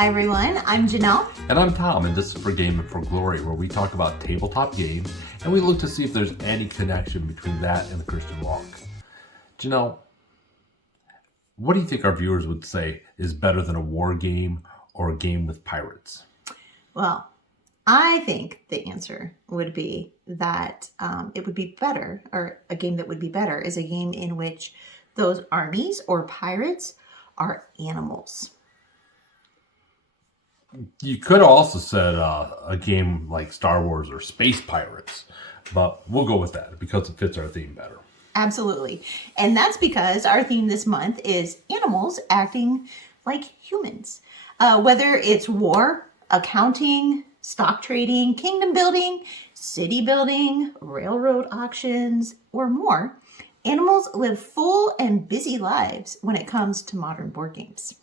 Hi everyone, I'm Janelle. And I'm Tom, and this is For Game and For Glory, where we talk about tabletop games, and we look to see if there's any connection between that and the Christian walk. Janelle, what do you think our viewers would say is better than a war game or a game with pirates? Well, I think the answer would be that it would be better, or a game that would be better is a game in which those armies or pirates are animals. You could have also said a game like Star Wars or Space Pirates, but we'll go with that because it fits our theme better. Absolutely. And that's because our theme this month is animals acting like humans. Whether it's war, accounting, stock trading, kingdom building, city building, railroad auctions, or more, animals live full and busy lives when it comes to modern board games.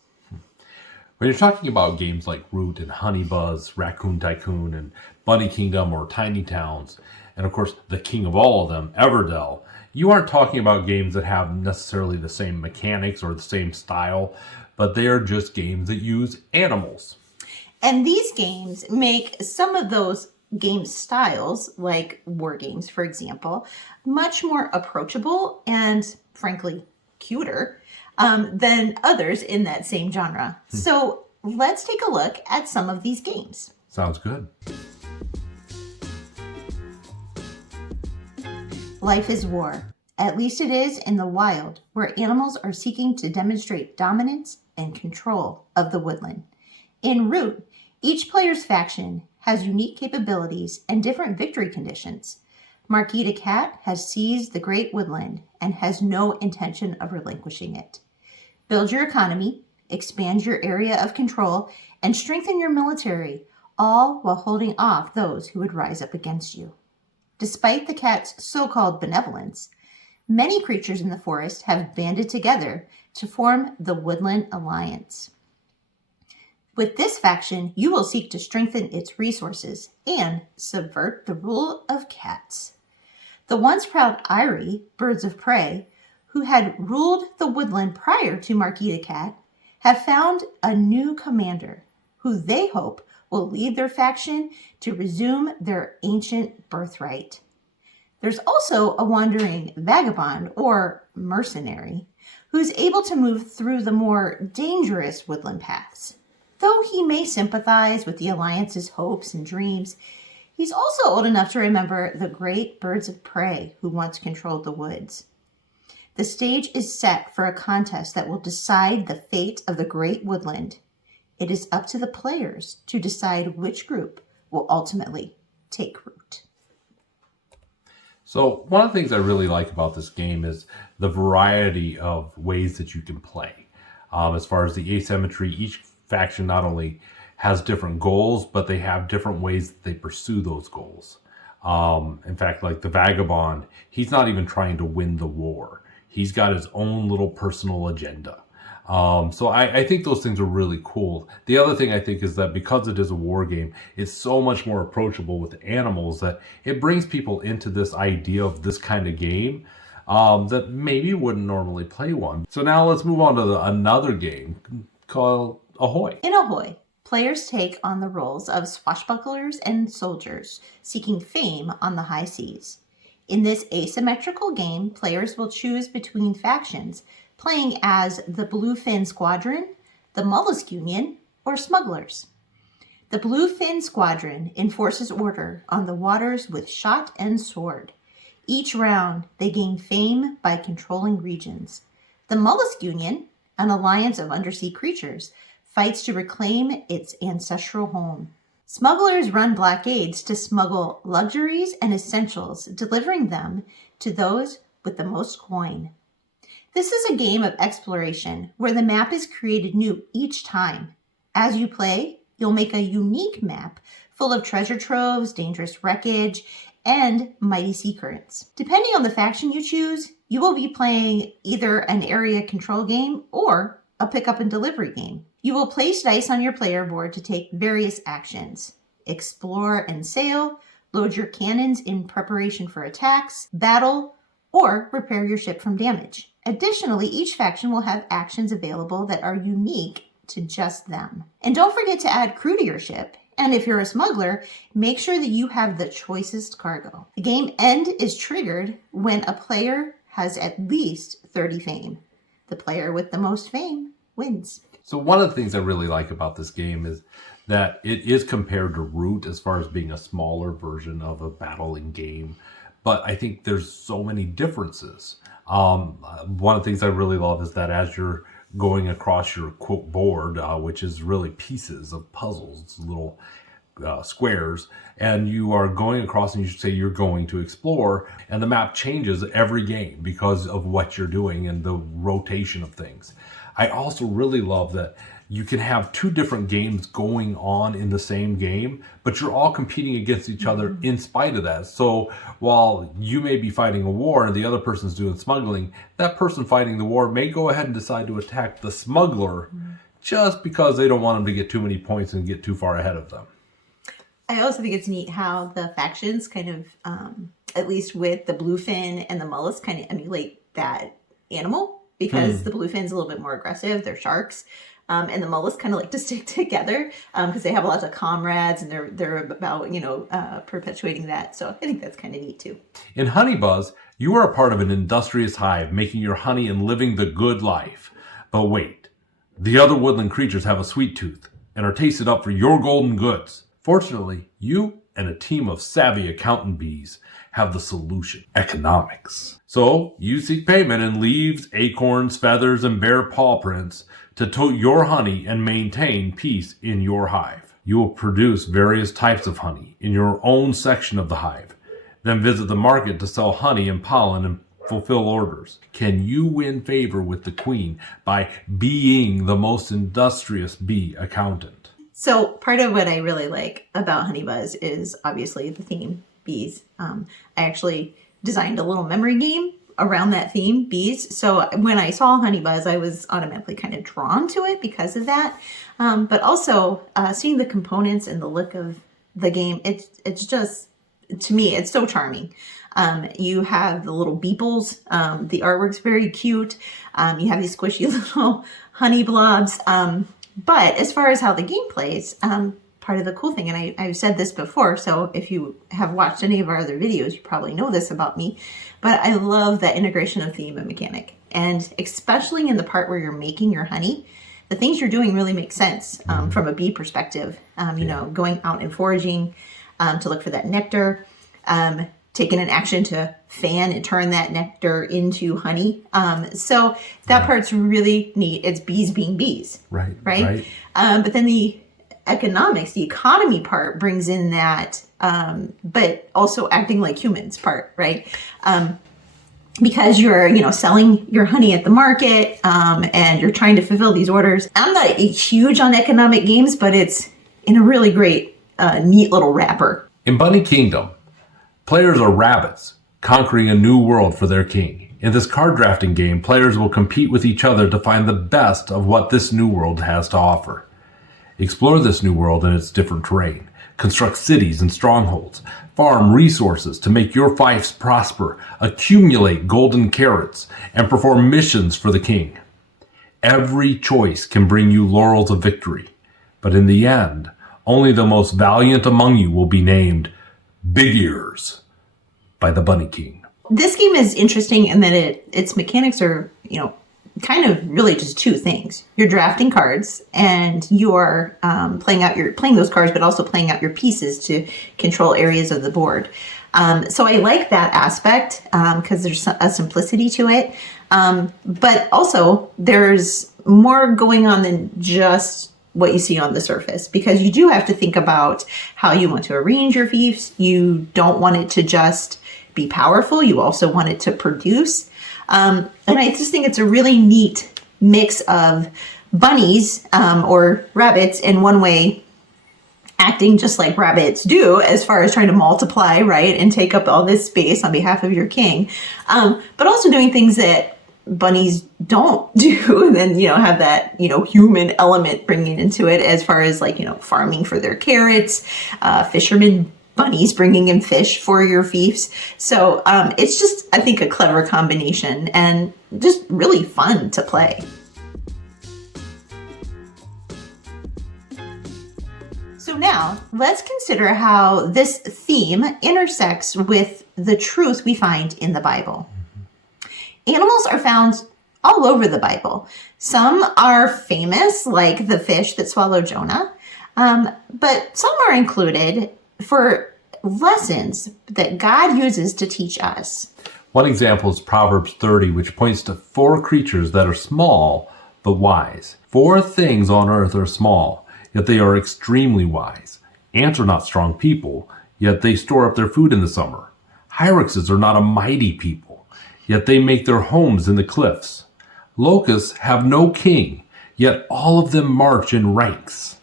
When you're talking about games like Root and Honey Buzz, Raccoon Tycoon, and Bunny Kingdom or Tiny Towns, and of course the king of all of them, Everdell, you aren't talking about games that have necessarily the same mechanics or the same style, but they are just games that use animals. And these games make some of those game styles, like war games, for example, much more approachable and, frankly, cuter than others in that same genre. So let's take a look at some of these games. Sounds good. Life is war. At least it is in the wild, where animals are seeking to demonstrate dominance and control of the woodland. In Root, each player's faction has unique capabilities and different victory conditions. Marquis the Cat has seized the great woodland and has no intention of relinquishing it. Build your economy, expand your area of control, and strengthen your military, all while holding off those who would rise up against you. Despite the cat's so-called benevolence, many creatures in the forest have banded together to form the Woodland Alliance. With this faction, you will seek to strengthen its resources and subvert the rule of cats. The once proud Eyrie, birds of prey, who had ruled the woodland prior to Marquis the Cat, have found a new commander, who they hope will lead their faction to resume their ancient birthright. There's also a wandering vagabond or mercenary who's able to move through the more dangerous woodland paths. Though he may sympathize with the Alliance's hopes and dreams, he's also old enough to remember the great birds of prey who once controlled the woods. The stage is set for a contest that will decide the fate of the great woodland. It is up to the players to decide which group will ultimately take root. So one of the things I really like about this game is the variety of ways that you can play. As far as the asymmetry, each faction not only has different goals, but they have different ways that they pursue those goals. In fact, like the Vagabond, he's not even trying to win the war. He's got his own little personal agenda. So I think those things are really cool. The other thing I think is that because it is a war game, it's so much more approachable with animals that it brings people into this idea of this kind of game that maybe wouldn't normally play one. So now let's move on to another game called Ahoy. In Ahoy, players take on the roles of swashbucklers and soldiers seeking fame on the high seas. In this asymmetrical game, players will choose between factions, playing as the Bluefin Squadron, the Mollusk Union, or smugglers. The Bluefin Squadron enforces order on the waters with shot and sword. Each round, they gain fame by controlling regions. The Mollusk Union, an alliance of undersea creatures, fights to reclaim its ancestral home. Smugglers run blockades to smuggle luxuries and essentials, delivering them to those with the most coin. This is a game of exploration where the map is created new each time. As you play, you'll make a unique map full of treasure troves, dangerous wreckage, and mighty sea currents. Depending on the faction you choose, you will be playing either an area control game or a pickup and delivery game. You will place dice on your player board to take various actions. Explore and sail, load your cannons in preparation for attacks, battle, or repair your ship from damage. Additionally, each faction will have actions available that are unique to just them. And don't forget to add crew to your ship. And if you're a smuggler, make sure that you have the choicest cargo. The game end is triggered when a player has at least 30 fame. The player with the most fame wins. So one of the things I really like about this game is that it is compared to Root as far as being a smaller version of a battling game. But I think there's so many differences. One of the things I really love is that as you're going across your quote board, which is really pieces of puzzles, little squares, and you are going across and you say you're going to explore, and the map changes every game because of what you're doing and the rotation of things. I also really love that you can have two different games going on in the same game, but you're all competing against each other in spite of that. So while you may be fighting a war and the other person's doing smuggling, that person fighting the war may go ahead and decide to attack the smuggler just because they don't want him to get too many points and get too far ahead of them. I also think it's neat how the factions kind of, at least with the bluefin and the mollusk, kind of emulate that animal, because the bluefin's a little bit more aggressive. They're sharks. And the mollusks kind of like to stick together because they have lots of comrades, and they're about, perpetuating that. So I think that's kind of neat too. In Honey Buzz, you are a part of an industrious hive, making your honey and living the good life. But wait, the other woodland creatures have a sweet tooth and are tasted up for your golden goods. Fortunately, you and a team of savvy accountant bees have the solution: economics. So you seek payment in leaves, acorns, feathers, and bare paw prints to tote your honey and maintain peace in your hive. You will produce various types of honey in your own section of the hive, then visit the market to sell honey and pollen and fulfill orders. Can you win favor with the queen by being the most industrious bee accountant? So part of what I really like about Honey Buzz is obviously the theme, bees. I actually designed a little memory game around that theme, bees. So when I saw Honey Buzz, I was automatically kind of drawn to it because of that. But also seeing the components and the look of the game, it's just, to me, it's so charming. You have the little beeples. The artwork's very cute. You have these squishy little honey blobs. But as far as how the game plays, part of the cool thing, and I've said this before, so if you have watched any of our other videos, you probably know this about me, but I love that integration of theme and mechanic. And especially in the part where you're making your honey, the things you're doing really make sense from a bee perspective. Going out and foraging to look for that nectar, taking an action to fan and turn that nectar into honey. So that part's really neat. It's bees being bees. Right. But then the economics, the economy part brings in that, but also acting like humans part, right? Because you're, selling your honey at the market, and you're trying to fulfill these orders. I'm not huge on economic games, but it's in a really great, neat little wrapper. In Bunny Kingdom, players are rabbits, conquering a new world for their king. In this card drafting game, players will compete with each other to find the best of what this new world has to offer. Explore this new world in its different terrain. Construct cities and strongholds. Farm resources to make your fiefs prosper. Accumulate golden carrots and perform missions for the king. Every choice can bring you laurels of victory, but in the end, only the most valiant among you will be named Big Ears by the Bunny King. This game is interesting in that its mechanics are, kind of really just two things. You're drafting cards and you're playing those cards, but also playing out your pieces to control areas of the board. So I like that aspect because there's a simplicity to it. But also there's more going on than just what you see on the surface, because you do have to think about how you want to arrange your fiefs. You don't want it to just be powerful. You also want it to produce. And I just think it's a really neat mix of bunnies or rabbits in one way acting just like rabbits do as far as trying to multiply, right, and take up all this space on behalf of your king, but also doing things that bunnies don't do, and then have that human element bringing into it as far as farming for their carrots, fishermen bunnies bringing in fish for your fiefs. So it's just, I think, a clever combination and just really fun to play. now, let's consider how this theme intersects with the truth we find in the Bible. Animals are found all over the Bible. Some are famous, like the fish that swallowed Jonah, but some are included for lessons that God uses to teach us. One example is Proverbs 30, which points to 4 creatures that are small but wise. 4 things on earth are small, yet they are extremely wise. Ants are not strong people, yet they store up their food in the summer. Hyraxes are not a mighty people, yet they make their homes in the cliffs. Locusts have no king, yet all of them march in ranks.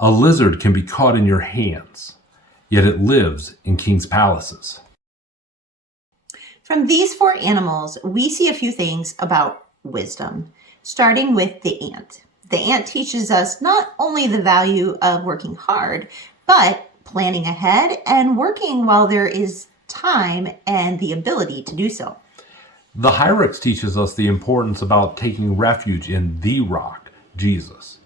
A lizard can be caught in your hands, yet it lives in kings' palaces. From these 4 animals, we see a few things about wisdom, starting with the ant. The ant teaches us not only the value of working hard, but planning ahead and working while there is time and the ability to do so. The Hyrax teaches us the importance about taking refuge in the rock, Jesus.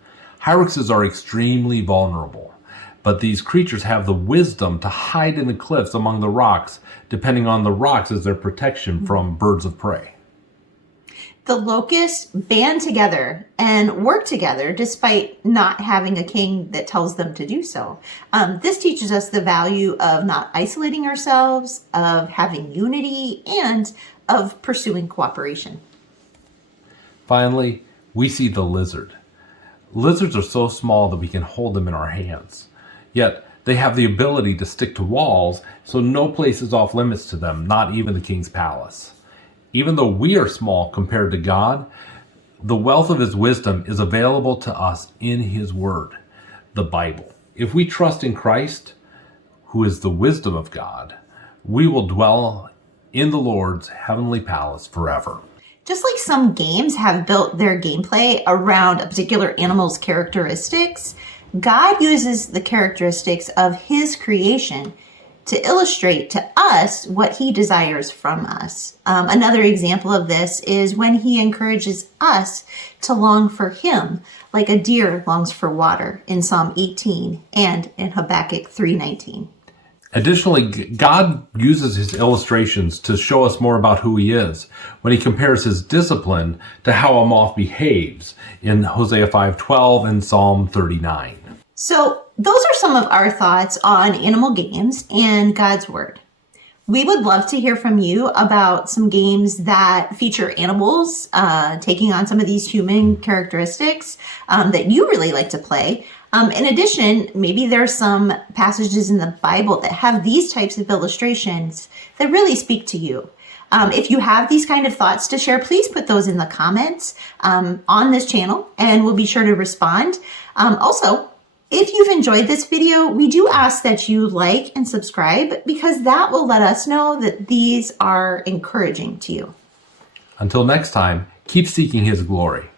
Hyraxes are extremely vulnerable, but these creatures have the wisdom to hide in the cliffs among the rocks, depending on the rocks as their protection from birds of prey. The locusts band together and work together despite not having a king that tells them to do so. This teaches us the value of not isolating ourselves, of having unity, and of pursuing cooperation. Finally, we see the lizard. Lizards are so small that we can hold them in our hands. Yet, they have the ability to stick to walls, so no place is off limits to them, not even the king's palace. Even though we are small compared to God, the wealth of his wisdom is available to us in his word, the Bible. If we trust in Christ, who is the wisdom of God, we will dwell in the Lord's heavenly palace forever. Just like some games have built their gameplay around a particular animal's characteristics, God uses the characteristics of his creation to illustrate to us what he desires from us. Another example of this is when he encourages us to long for him, like a deer longs for water in Psalm 18 and in Habakkuk 3:19. Additionally, God uses his illustrations to show us more about who he is when he compares his discipline to how a moth behaves in Hosea 5:12 and Psalm 39. So those are some of our thoughts on animal games and God's word. We would love to hear from you about some games that feature animals taking on some of these human characteristics that you really like to play. In addition, maybe there's some passages in the Bible that have these types of illustrations that really speak to you. If you have these kind of thoughts to share, please put those in the comments on this channel and we'll be sure to respond. Also, if you've enjoyed this video, we do ask that you like and subscribe because that will let us know that these are encouraging to you. Until next time, keep seeking his glory.